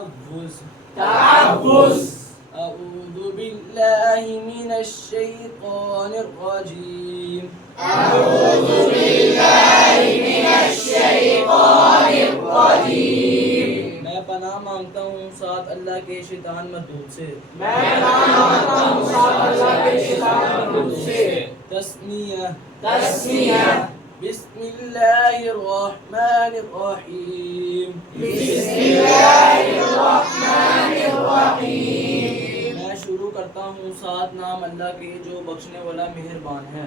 تحفظ. أعوذ بالله من الشيطان الرجيم. أعوذ بالله من الشيطان الرجيم. میں پناہ مانگتا ہوں ساتھ اللہ کے شیطان مردود سے. میں پناہ مانگتا ہوں ساتھ اللہ کے شیطان مردود سے. تسمیہ. بسم اللہ الرحمن الرحیم. بسم اللہ الرحمن الرحیم. میں شروع کرتا ہوں ساتھ نام اللہ کے جو بخشنے والا مہربان ہے.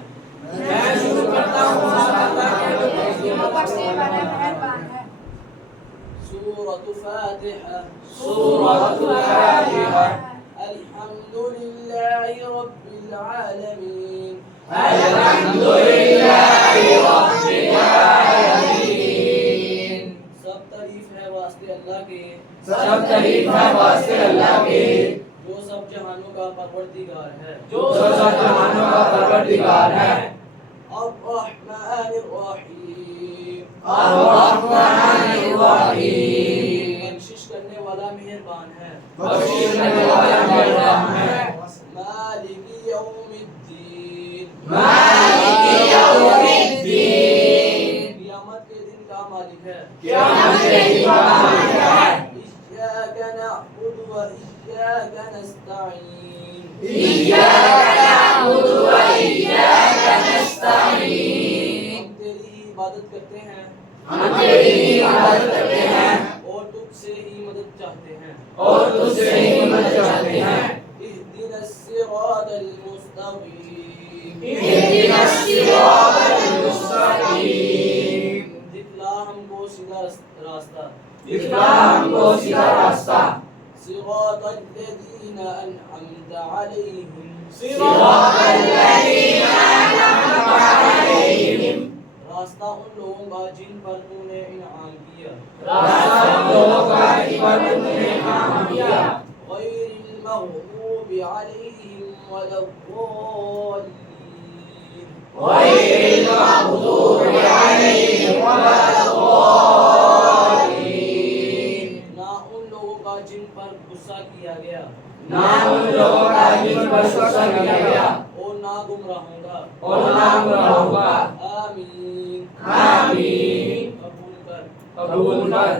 میں شروع کرتا ہوں ساتھ اللہ کے جو بخشنے والا مہربان ہے. سورۃ فاتحہ. سورۃ فاتحہ. الحمد للہ رب العالمین. الحمد للہ رب العالمین. سب تعریف ہے واسطے اللہ کے. سب تعریف ہے واسطے اللہ کے. جو سب جہانوں کا پروردگار ہے. جو سب جہانوں کا پروردگار ہے. الرحمن الرحیم. الرحمن الرحیم. بخشش کرنے والا مہربان ہے. بخشش کرنے والا مہربان ہے. مالک یوم الدین. مالک یوم الدین. قیامت کے دن کا مالک ہے. قیامت کے دن کا مالک ہے. إياك نعبد وإياك نستعين. إياك نعبد وإياك نستعين. ہم تیری ہی عبادت کرتے ہیں. ہم تیری ہی عبادت کرتے ہیں. اور تجھ سے ہی مدد چاہتے ہیں. اور تجھ سے ہی مدد چاہتے ہیں. اهدنا الصراط المستقيم. اهدنا الصراط المستقيم. دکھلا ہم کو سیدھا راستہ. دکھلا ہم کو سیدھا راستہ. صراط الذين أنعمت عليهم. صراط الذين أنعمت عليهم. راستہ ان لوگوں کا جن پر تو نے انعام کیا. راستہ ان لوگوں کا جن پر تو نے انعام کیا. غير المغضوب عليهم ولا الضالين. غير المغضوب عليهم ولا الضالين. نہ ان لوگوں کا جن پر غصہ کیا گیا. نہ ان لوگوں کا جن پر غصہ کیا گیا. اور نہ گمراہوں کا. اور نہ گمراہوں کا. آمین. آمین. قبول کر. قبول کر.